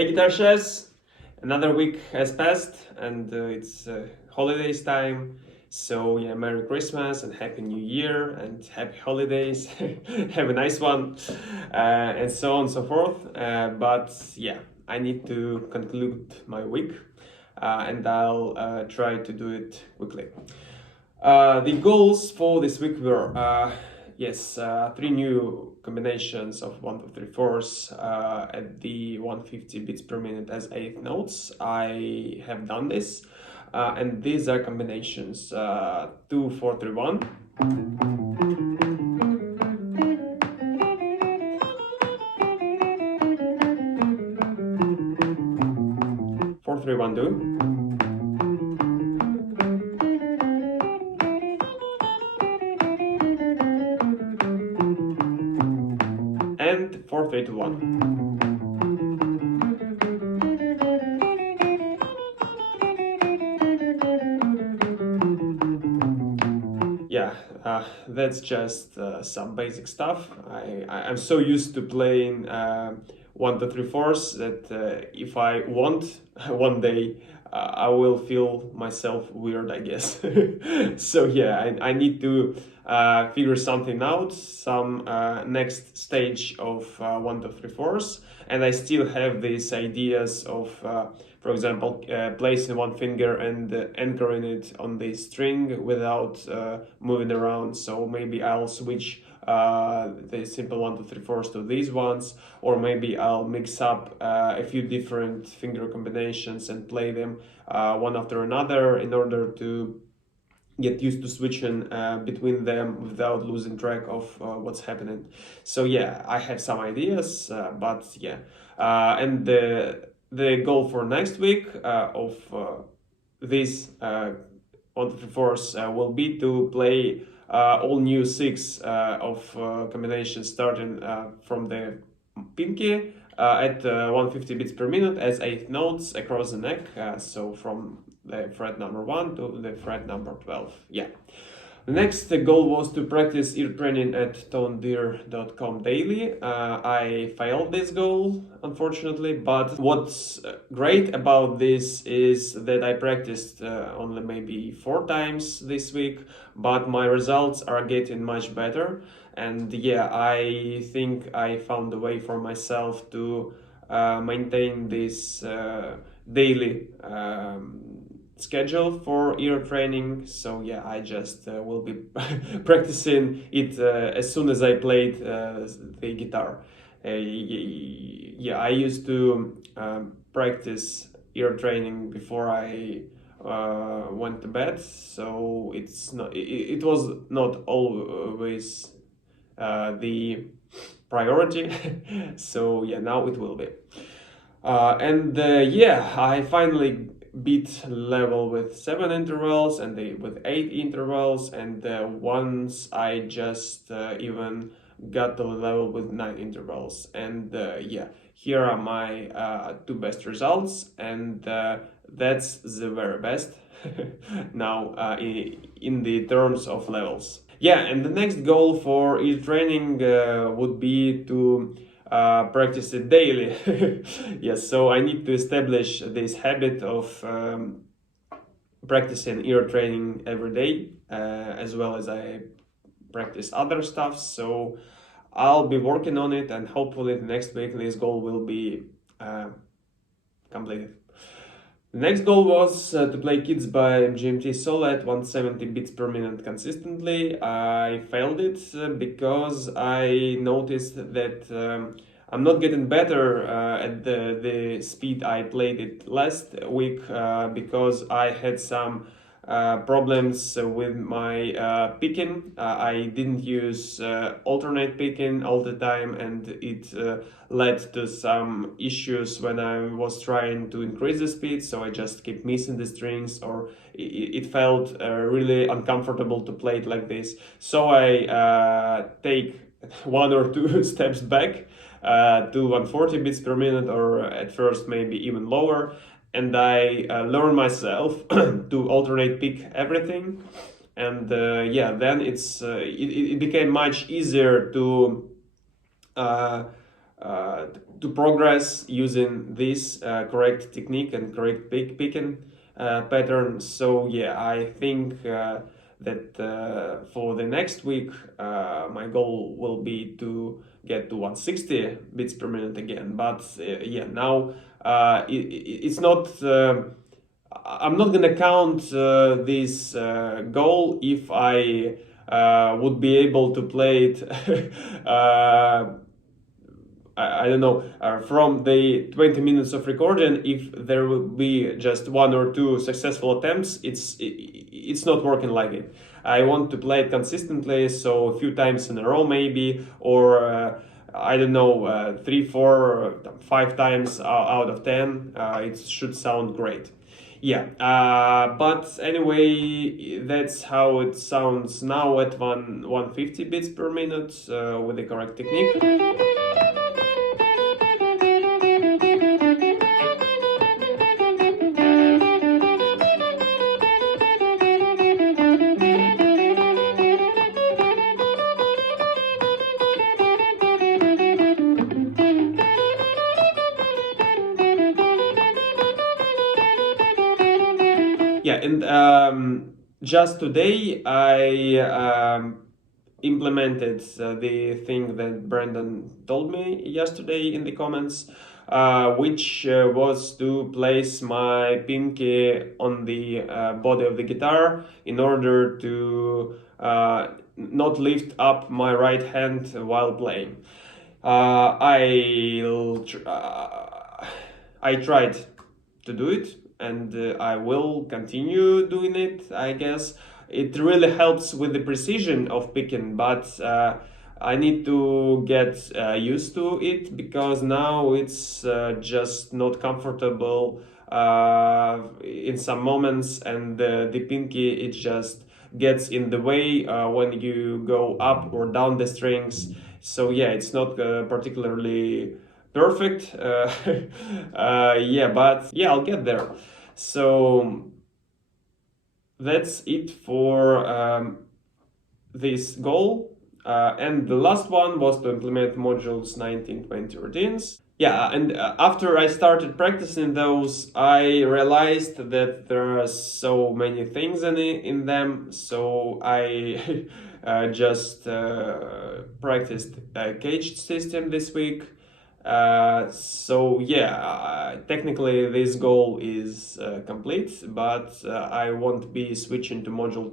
Hey Guitar Shares, another week has passed and it's holidays time. So yeah, Merry Christmas and Happy New Year and Happy Holidays. Have a nice one, and so on and so forth. But yeah, I need to conclude my week, and I'll try to do it quickly. The goals for this week were yes, three new combinations of 1, 2, 3, 4s at the 150 beats per minute as eighth notes. I have done this, and these are combinations 2, 4, 3, 1. 4, 3, 1, 2. And 4, 3, 2, 1. Yeah, that's just some basic stuff. I'm so used to playing 1, 2, 3, 4s that if I want one day, I will feel myself weird, I guess. So yeah, I need to figure something out, some next stage of 1, 2, 3, 4s, and I still have these ideas of for example, placing one finger and anchoring it on the string without moving around. So maybe I'll switch the simple 1, 2, 3, 4s to these ones, or maybe I'll mix up a few different finger combinations and play them one after another in order to get used to switching between them without losing track of what's happening. So yeah, I have some ideas, but yeah, and the goal for next week of this 1, 2, 3, 4s will be to play all new 6 of combinations starting from the pinky at 150 beats per minute as 8 notes across the neck, so from the fret number 1 to the fret number 12. Yeah. The next goal was to practice ear training at tonedeer.com daily. I failed this goal, unfortunately, but what's great about this is that I practiced only maybe 4 times this week, but my results are getting much better. And yeah, I think I found a way for myself to maintain this daily schedule for ear training. So yeah, I just will be practicing it as soon as I played the guitar. Yeah, I used to practice ear training before I went to bed, so it was not always the priority. So yeah, now it will be. And yeah, I finally beat level with 7 intervals and with 8 intervals, and once I just even got to the level with 9 intervals. And yeah, here are my 2 best results, and that's the very best now in the terms of levels. Yeah, and the next goal for ear training would be to practice it daily. Yes, so I need to establish this habit of practicing ear training every day, as well as I practice other stuff. So I'll be working on it, and hopefully the next week this goal will be completed. The next goal was to play Kids by MGMT solo at 170 beats per minute consistently. I failed it because I noticed that I'm not getting better at the speed I played it last week because I had some problems with my picking. I didn't use alternate picking all the time, and it led to some issues when I was trying to increase the speed, so I just kept missing the strings, or it felt really uncomfortable to play it like this. So I take 1 or 2 steps back to 140 beats per minute, or at first maybe even lower, and I learned myself to alternate pick everything, and yeah, then it became much easier to to progress using this correct technique and correct picking pattern. So yeah, I think that for the next week my goal will be to get to 160 beats per minute again. But yeah, now it's not. I'm not gonna count this goal if I would be able to play it. I don't know, from the 20 minutes of recording, if there will be just one or two successful attempts, it's not working like it. I want to play it consistently, so a few times in a row maybe, or I don't know, 3, 4, 5 times out of 10, it should sound great. Yeah, but anyway, that's how it sounds now at 150 beats per minute with the correct technique. Yeah, and just today I implemented the thing that Brandon told me yesterday in the comments, which was to place my pinky on the body of the guitar in order to not lift up my right hand while playing. I tried to do it, and I will continue doing it, I guess. It really helps with the precision of picking, but I need to get used to it, because now it's just not comfortable in some moments, and the pinky, it just gets in the way when you go up or down the strings. So yeah, it's not particularly perfect. Yeah, but yeah, I'll get there. So that's it for this goal. And the last one was to implement modules 1920 routines. Yeah, and after I started practicing those, I realized that there are so many things in them. So I just practiced a caged system this week. So yeah, technically this goal is complete, but I won't be switching to module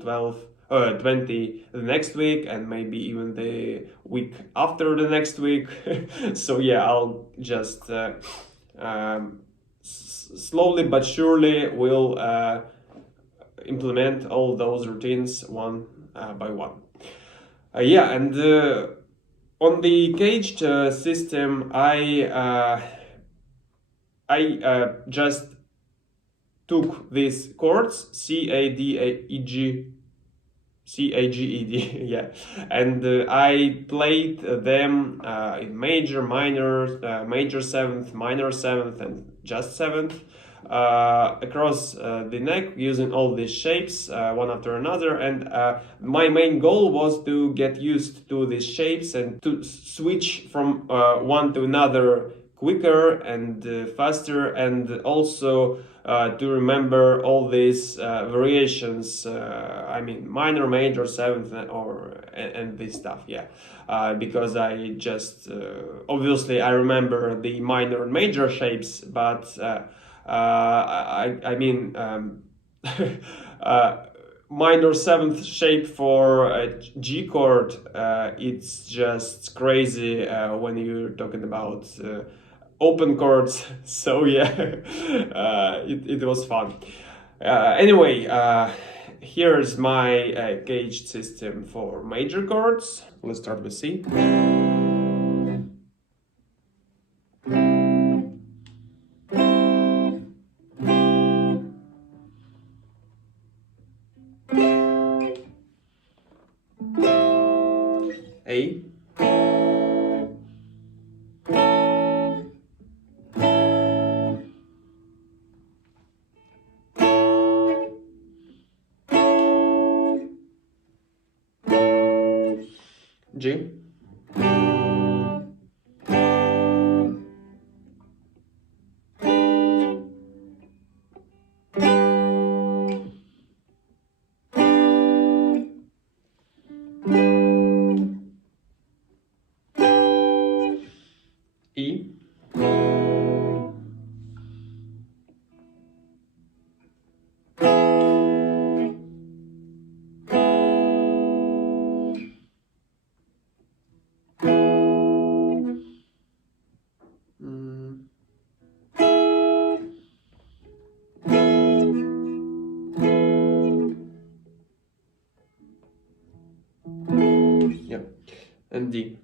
20 the next week, and maybe even the week after the next week. So yeah, I'll just slowly but surely will implement all those routines one by one. Yeah, and on the caged system, I just took these chords C-A-G-E-D, yeah, and I played them in major, minor, major seventh, minor seventh, and just seventh across the neck, using all these shapes one after another. And my main goal was to get used to these shapes and to switch from one to another quicker and faster, and also to remember all these variations. I mean, minor, major, seventh, and this stuff. Yeah, because I just obviously I remember the minor and major shapes, but I mean. Minor seventh shape for a G chord, it's just crazy when you're talking about open chords. So yeah, it was fun. Anyway, here's my caged system for major chords. Let's start with C. A. G. and D.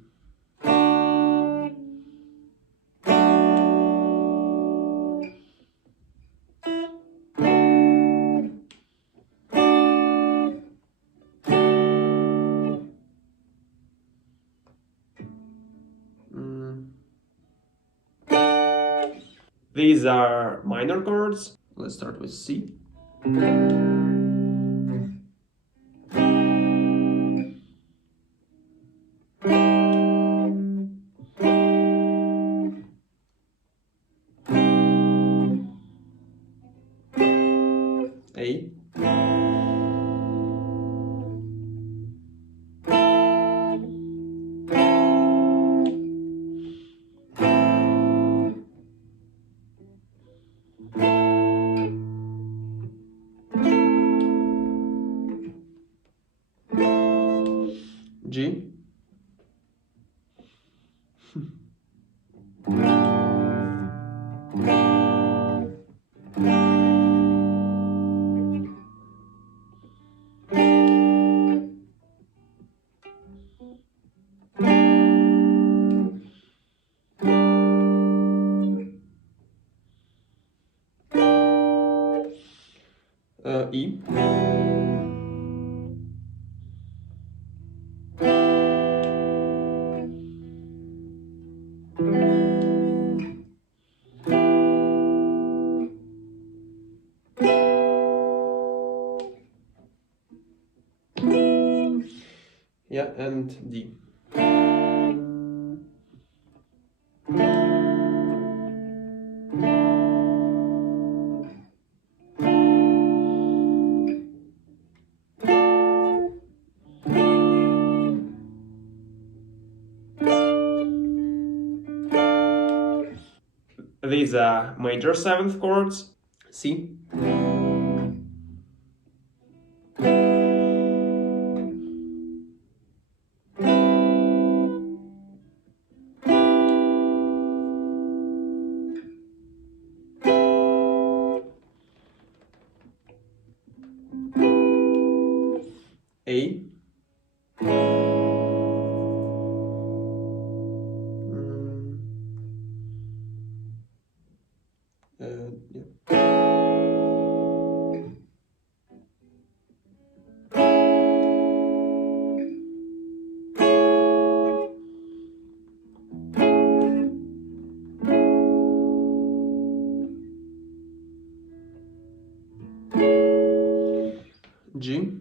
These are minor chords. Let's start with C. A. G. E. Yeah, and D. These are major seventh chords. C. A. Yeah. G.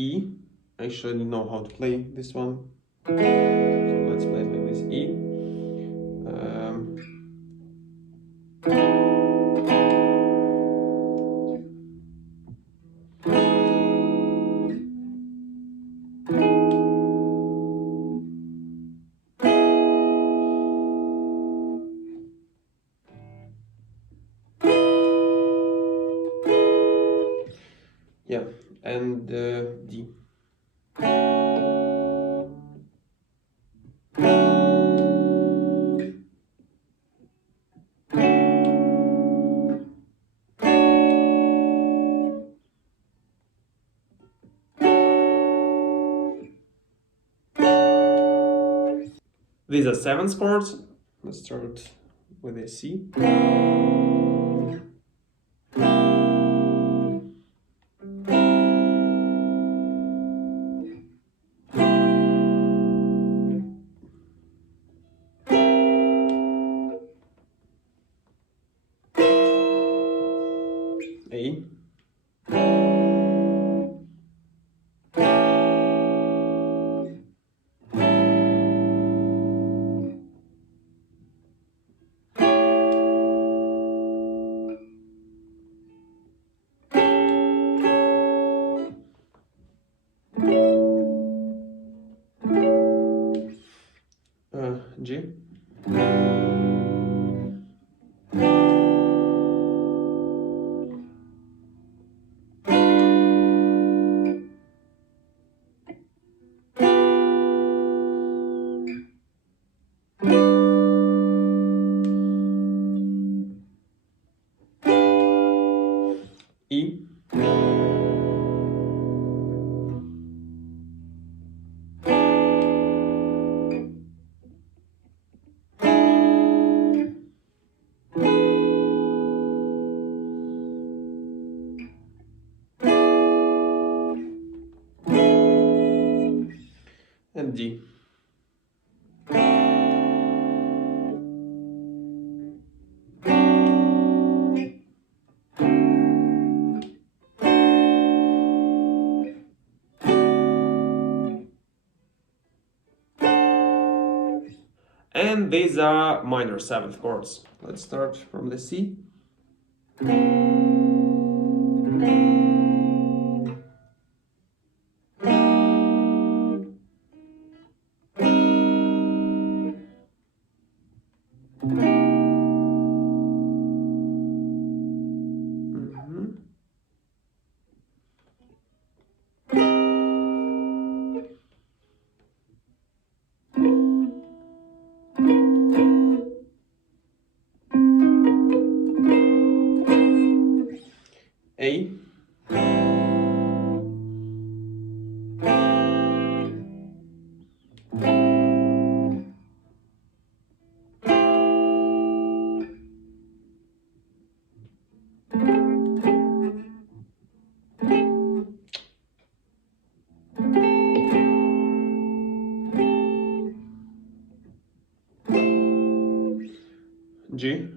E. I actually know how to play this one, so let's play it like this. E. Yeah, and D. These are seventh chords. Let's start with a C. A. E, and D. And these are minor seventh chords. Let's start from the C. A, G,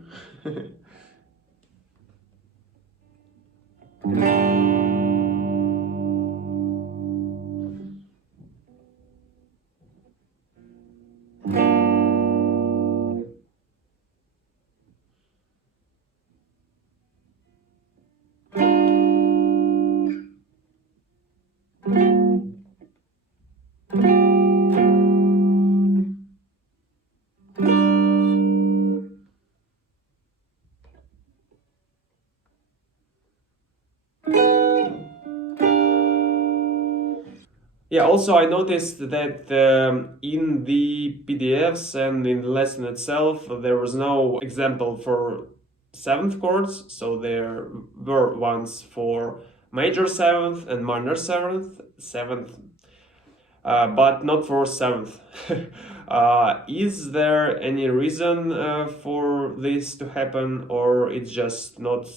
Yeah, also I noticed that in the PDFs and in the lesson itself, there was no example for seventh chords, so there were ones for major seventh and minor seventh, but not for seventh. Is there any reason for this to happen, or it's just not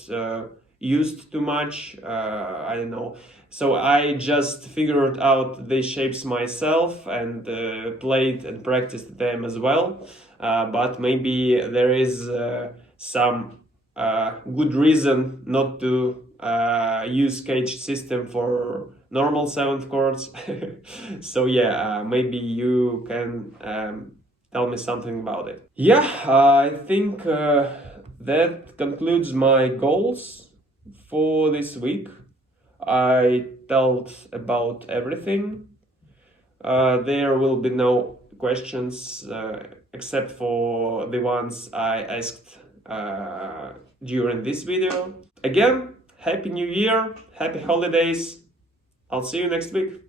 used too much? I don't know. So I just figured out these shapes myself and played and practiced them as well. But maybe there is some good reason not to use caged system for normal seventh chords. So yeah, maybe you can tell me something about it. Yeah, I think that concludes my goals for this week. I told about everything. There will be no questions except for the ones I asked during this video. Again, Happy New Year, Happy Holidays. I'll see you next week.